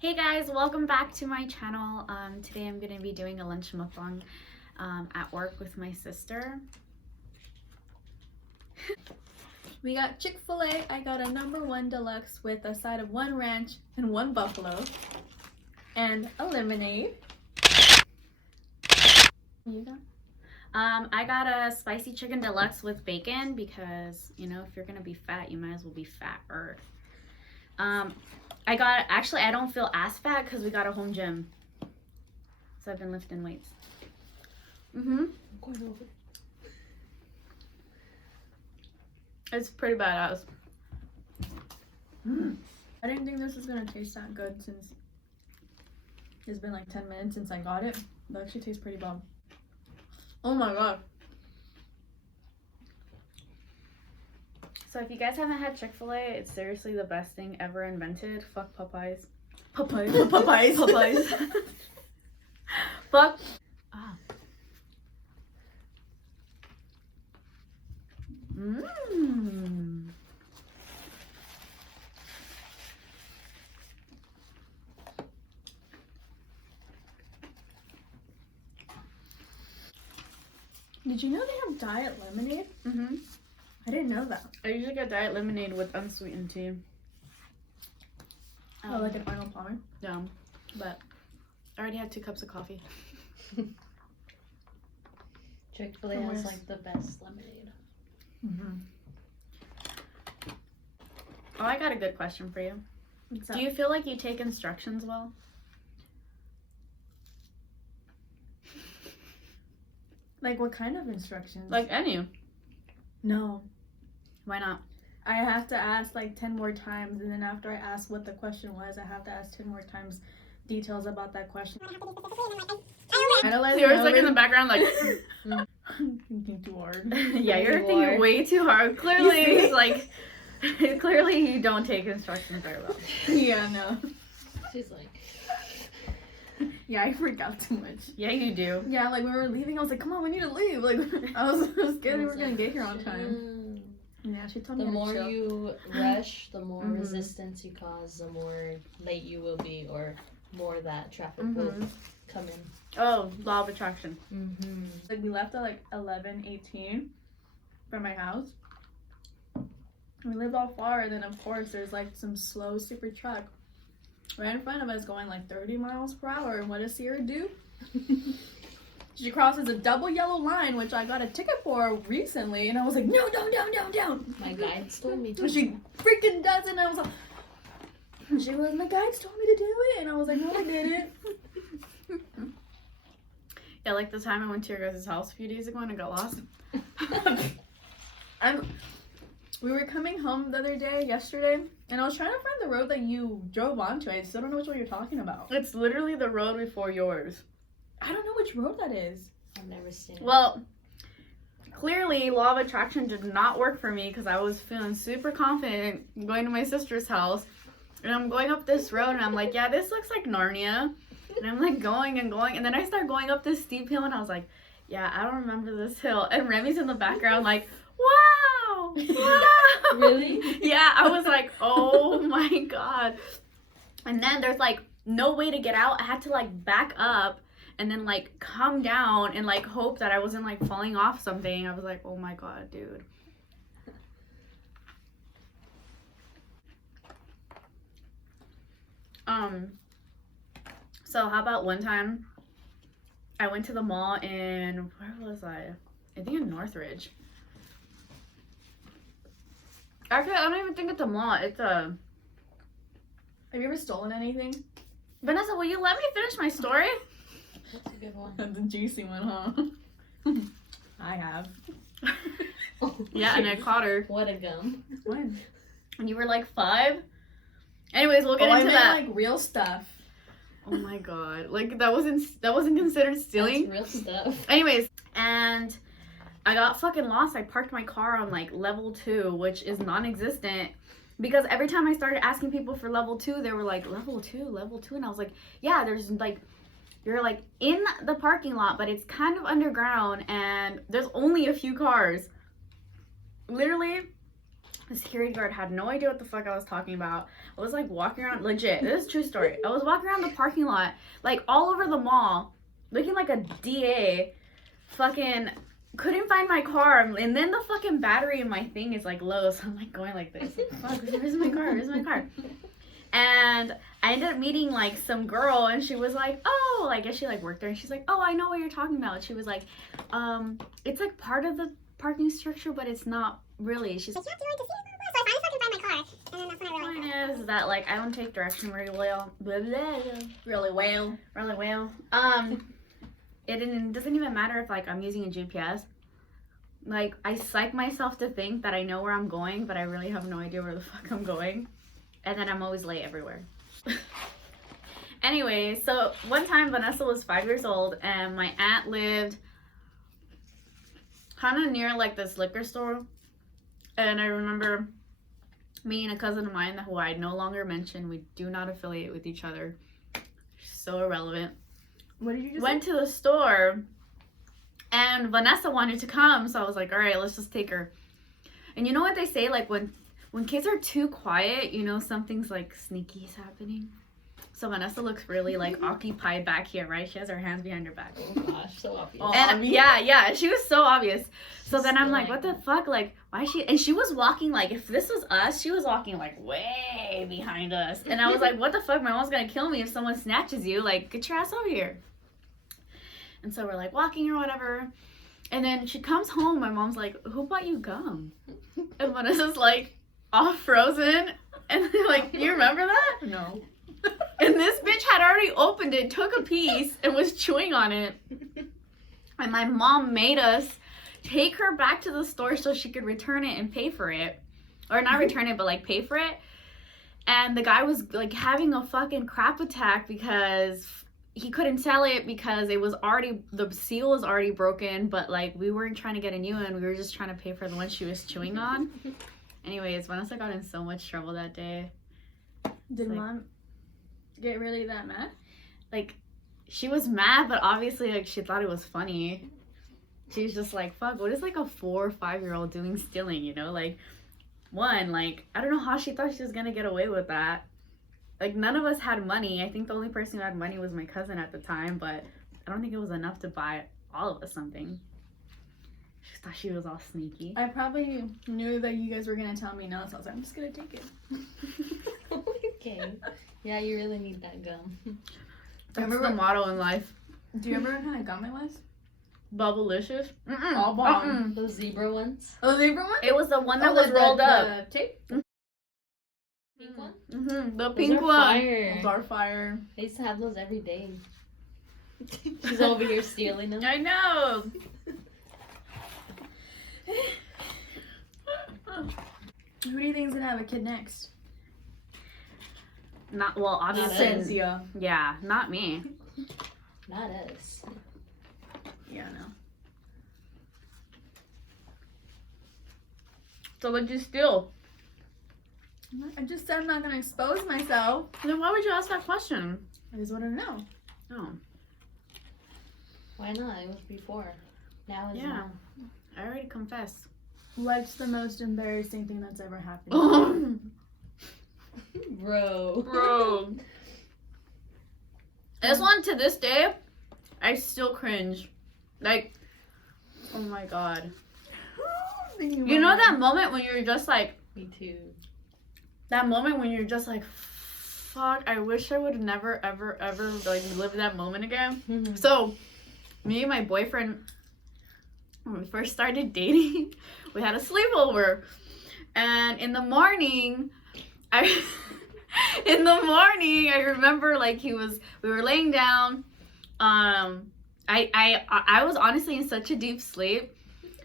Hey guys, welcome back to my channel. Today I'm going to be doing a lunch mukbang at work with my sister. We got Chick-fil-A. I got a #1 deluxe with a side of 1 ranch and 1 buffalo. And a lemonade. You got? I got a spicy chicken deluxe with bacon because, you know, if you're going to be fat, you might as well be fatter. I don't feel as fat because we got a home gym. So I've been lifting weights. It's pretty badass. I didn't think this was gonna taste that good since it's been like 10 minutes since I got it. But it actually tastes pretty bomb. Oh my god. So if you guys haven't had Chick-fil-A, it's seriously the best thing ever invented. Fuck Popeyes. Popeyes. Fuck. Ah. Mmm. Did you know they have diet lemonade? Mm-hmm. I didn't know that. I usually get diet lemonade with unsweetened tea. Oh, like an Arnold Palmer? Yeah, but I already had 2 cups of coffee. Chick-fil-A has like the best lemonade. Oh, I got a good question for you. What's Do you feel like you take instructions well? Like what kind of instructions? Like any. No. Why not? I have to ask like 10 more times, and then after I ask what the question was, I have to ask 10 more times details about that question. Yours like in the background, like thinking too hard. yeah, you're You thinking are. way too hard. Clearly, You see? it's like clearly you don't take instructions very well. Yeah, no. She's like, Yeah, I freak out too much. Yeah, you do. Yeah, like when we were leaving, I was like, "Come on, we need to leave." Like I was scared we were gonna get here on time. Yeah, she told me the to more chill. you rush, the more Mhm. resistance you cause, the more late you will be, or more that traffic will come in. Oh, law of attraction. Mm-hmm. Like we left at like 11:18 from my house. We lived all far, and then of course there's like some slow super truck right in front of us going like 30 miles per hour. And what does Sierra do? She crosses a double yellow line, which I got a ticket for recently, and I was like, no, don't. My guides told me to. And she freaking does it, and I was like, and she was, my guides told me to do it, and I was like, no, I didn't. Yeah, like the time I went to your guys' house a few days ago and I got lost. We were coming home the other day, yesterday, and I was trying to find the road that you drove onto. I still don't know which one you're talking about. It's literally the road before yours. I don't know which road that is. I've never seen it. Well, clearly law of attraction did not work for me because I was feeling super confident going to my sister's house. And I'm going up this road and I'm like, yeah, this looks like Narnia. And I'm like going and going. And then I start going up this steep hill and I was like, yeah, I don't remember this hill. And Remy's in the background like, wow. Really? Yeah, I was like, oh my God. And then there's like no way to get out. I had to like back up and then like come down and like hope that I wasn't like falling off something. I was like, oh my God, dude. So how about one time I went to the mall in, where was I? I think in Northridge. Actually, I don't even think it's a mall. It's a... Have you ever stolen anything? Vanessa, will you let me finish my story? That's a good one. That's a juicy one, huh? I have. Yeah, and I caught her. What a gum. When? And you were like 5? Anyways, we'll get I into meant, that. like real stuff. Oh my God. Like that wasn't considered stealing. That's real stuff. Anyways, and I got fucking lost. I parked my car on like level 2, which is non-existent. Because every time I started asking people for level 2, they were like, level 2. And I was like, yeah, there's like, you're like in the parking lot, but it's kind of underground and there's only a few cars. Literally, The security guard had no idea what the fuck I was talking about. I was like walking around, legit, this is a true story. I was walking around the parking lot, like all over the mall, looking like a DA, fucking couldn't find my car, and then the fucking battery in my thing is like low, so I'm like going like this. Fuck, where's my car? Where's my car? And I ended up meeting like some girl, and she was like, oh, I guess she like worked there, and she's like, oh, I know what you're talking about. She was like, it's like part of the parking structure, but it's not really. She's like, you have to learn to see it. So I finally fucking find my car, and then that's when I realized. The point is that like I don't take direction really well. Really well. Really well. It doesn't even matter if like I'm using a GPS. Like I psych myself to think that I know where I'm going, but I really have no idea where the fuck I'm going, and then I'm always late everywhere. Anyway, so one time Vanessa was 5 years old, and my aunt lived kind of near like this liquor store, and I remember me and a cousin of mine who I no longer mention. We do not affiliate with each other. So irrelevant. What did you just Went to the store, and Vanessa wanted to come, so I was like, all right, let's just take her. And you know what they say, like when kids are too quiet, you know something's like sneaky is happening. So Vanessa looks really like occupied back here, right? She has her hands behind her back. Oh gosh, so obvious. And yeah, she was so obvious. So then I'm like, Stealing. what the fuck? Like, why is she? And she was walking like, if this was us, she was walking like way behind us. And I was like, what the fuck? My mom's gonna kill me if someone snatches you. Like, get your ass over here. And so we're like walking or whatever. And then she comes home. My mom's like, who bought you gum? And Vanessa's like, all frozen. And they're like, you remember that? No. And this bitch had already opened it, took a piece, and was chewing on it. And my mom made us take her back to the store so she could return it and pay for it. Or not return it, but like pay for it. And the guy was like having a fucking crap attack because he couldn't sell it because it was already, the seal was already broken, but like we weren't trying to get a new one. We were just trying to pay for the one she was chewing on. Anyways, Vanessa got in so much trouble that day. Did like, mom get really that mad? Like, she was mad, but obviously, like, she thought it was funny. She was just like, fuck, what is, like, a 4 or 5-year-old doing stealing, you know? Like, one, like, I don't know how she thought she was gonna get away with that. Like, none of us had money. I think the only person who had money was my cousin at the time, but I don't think it was enough to buy all of us something. She thought she was all sneaky. I probably knew that you guys were gonna tell me no, so I was like, I'm just gonna take it. Okay. Yeah, you really need that gum. That's remember- the motto in life. Do you remember what kind of gum it was? Bubblicious. All bomb. Those zebra ones. Oh, the zebra one? It was the one that was rolled up. The tape? Pink one? The Those pink are one. fire. Those are fire. I used to have those every day. She's over here stealing them. I know. Who do you think is gonna have a kid next? Not well, obviously. us. Cynthia. Yeah, not me. Not us. Yeah, no. So what'd you steal? I just said I'm not gonna expose myself. Then why would you ask that question? I just want to know. Oh, Why not? It was before. Now it's yeah. not. I already confessed. What's the most embarrassing thing that's ever happened? Bro. Bro. This one to this day, I still cringe. Like, oh my god. You know that moment when you're just like, Me too. that moment when you're just like, fuck, I wish I would never, ever, ever, like, live that moment again. So, me and my boyfriend, when we first started dating, we had a sleepover. And in the morning, I remember, like, we were laying down. I was honestly in such a deep sleep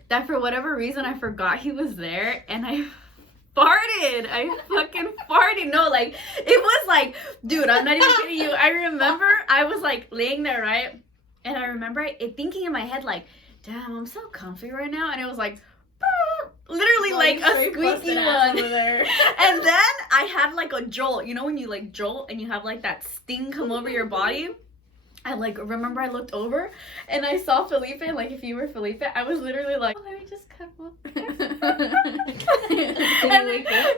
that for whatever reason, I forgot he was there, and I farted. I fucking farted. No, like, it was like, dude, I'm not even kidding you. I remember I was like laying there, right? And I remember thinking in my head, like, damn, I'm so comfy right now. And it was like, literally like a squeaky one. Over there. And then I had like a jolt. You know when you like jolt and you have like that sting come over your body? I like remember I looked over and I saw Felipe, and like if you were Felipe, I was literally like, oh, let me just come up.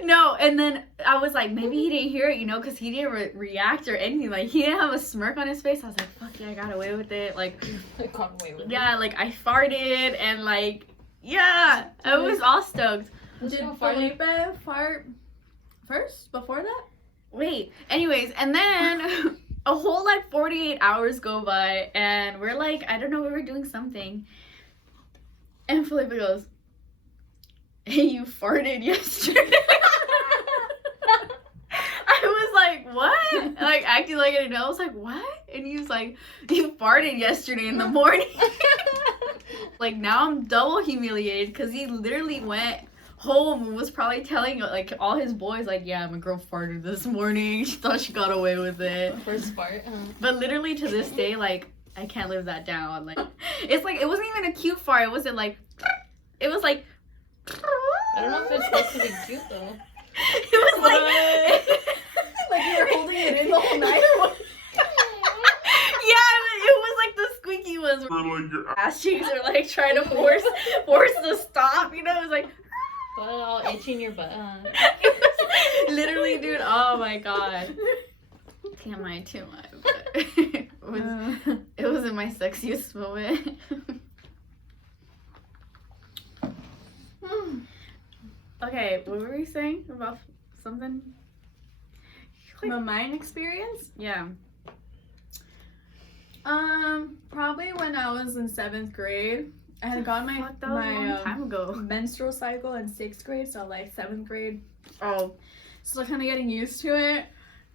No, and then I was like, maybe he didn't hear it, you know, because he didn't react or anything. Like he didn't have a smirk on his face. I was like, fuck yeah, I got away with it. Like, I got away with it. yeah, like I farted and like, yeah, I was all stoked. Did Felipe fart first before that? Wait, anyways, and then a whole like 48 hours go by, and we're like, I don't know, we were doing something, and Felipe goes, hey, you farted yesterday. I was like, what? Like acting like I didn't know. I was like, what? And he was like, you farted yesterday in the morning. Like now I'm double humiliated because he literally went home and was probably telling like all his boys like, yeah, my girl farted this morning. She thought she got away with it. First fart. But literally to this day, like I can't live that down. Like it's like it wasn't even a cute fart. It wasn't like, it was like, I don't know if it's supposed to be cute though. It was like Like you were holding it in the whole night or what? yeah, it was like the squeaky ones where like your ass cheeks are like trying to force to stop, you know. It was like But all itching your butt. literally, dude, oh my god. TMI, but it wasn't my sexiest moment. Okay, what were we saying about something? My mine experience? Yeah. Probably when I was in 7th grade. I had gotten my Fuck, that was a long time ago. menstrual cycle in 6th grade, so like 7th grade. Oh, So kind of getting used to it.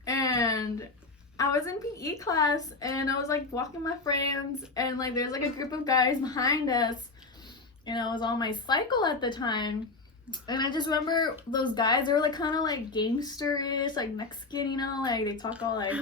And I was in PE class and I was like walking with my friends and like there's like a group of guys behind us and I was on my cycle at the time. And I just remember those guys, they were like kind of like gangsterish, like Mexican, you know, like they talk all like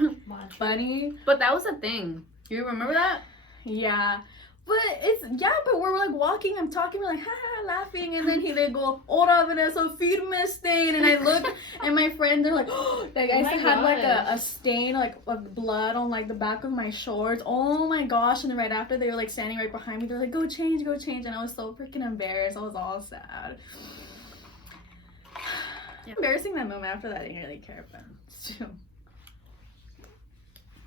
funny. but that was a thing. You remember that? Yeah. But we're like walking, I'm talking, we're like, ha ha, laughing, and then they go, Ora Vanessa, firme stain, and I look, and my friends are like, oh, like I had like a stain, like of blood on like the back of my shorts, oh my gosh, and then right after, they were like standing right behind me, they're like, go change, and I was so freaking embarrassed, I was all sad. Yeah. Embarrassing that moment, after that I didn't really care, but still.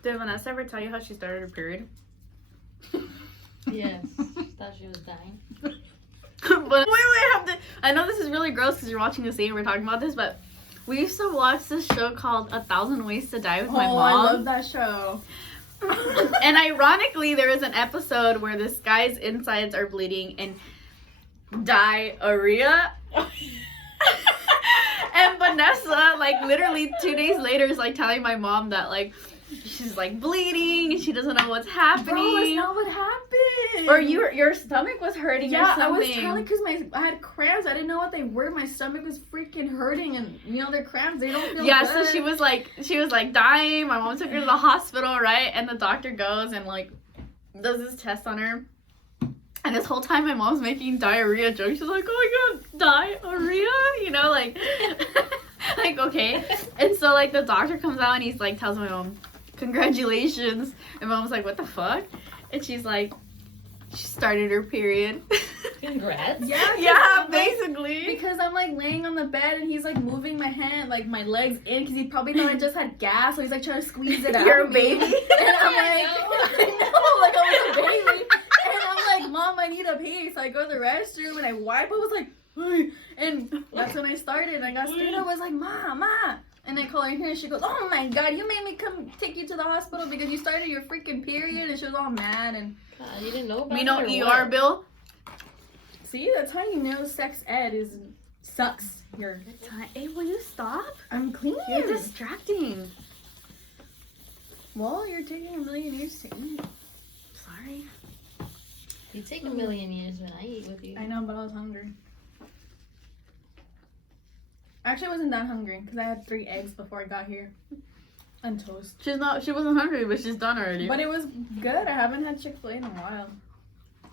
Did Vanessa ever tell you how she started her period? Yes. Thought she was dying. But wait, I know this is really gross because you're watching the scene and we're talking about this, but we used to watch this show called 1,000 Ways to Die with my mom. I love that show. And ironically, there is an episode where this guy's insides are bleeding and diarrhea. And Vanessa, like literally 2 days later, is like telling my mom that like she's like bleeding and she doesn't know what's happening. Bro, that's not what happened. Or your stomach was hurting or something. I was telling because I had cramps. I didn't know what they were. My stomach was freaking hurting, and you know they're cramps. They don't feel good. So she was like dying. My mom took her to the hospital, right? And the doctor goes and like does this test on her. And this whole time my mom's making diarrhea jokes. She's like, oh my god, diarrhea? You know, like like okay. And so like the doctor comes out and he's like tells my mom, congratulations. And mom's like, what the fuck? And she's like, she started her period. Congrats. Yeah, basically. Because I'm like laying on the bed and he's like moving my hand, like my legs in, because he probably thought I just had gas, so he's like trying to squeeze it out. You're a of me. baby. And I'm like, I know, like I was a baby. And I'm like, Mom, I need a pee. So I go to the restroom and I wipe. I was like, hey. And that's when I started. I got scared. I was like, Ma. And I call her here and she goes, oh my god, you made me come take you to the hospital because you started your freaking period. And she was all mad. And God, you didn't know about we know it or ER what? bill. see, that's how you know sex ed sucks. Hey, will you stop? I'm clean. You're distracting. Well, you're taking a million years to eat. Sorry. You take a million years when I eat with you. I know, but I was hungry. Actually, I wasn't that hungry because I had 3 eggs before I got here. And toast. She wasn't hungry, but she's done already. But it was good. I haven't had ChikfilA in a while. I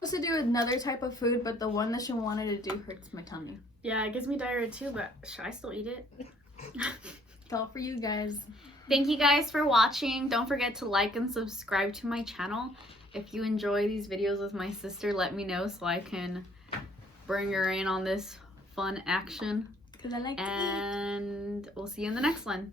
was supposed to do another type of food, but the one that she wanted to do hurts my tummy. Yeah, it gives me diarrhea too, but should I still eat it? It's all for you guys. Thank you guys for watching. Don't forget to like and subscribe to my channel. If you enjoy these videos with my sister, let me know so I can bring her in on this fun action. Because I like to eat. And we'll see you in the next one.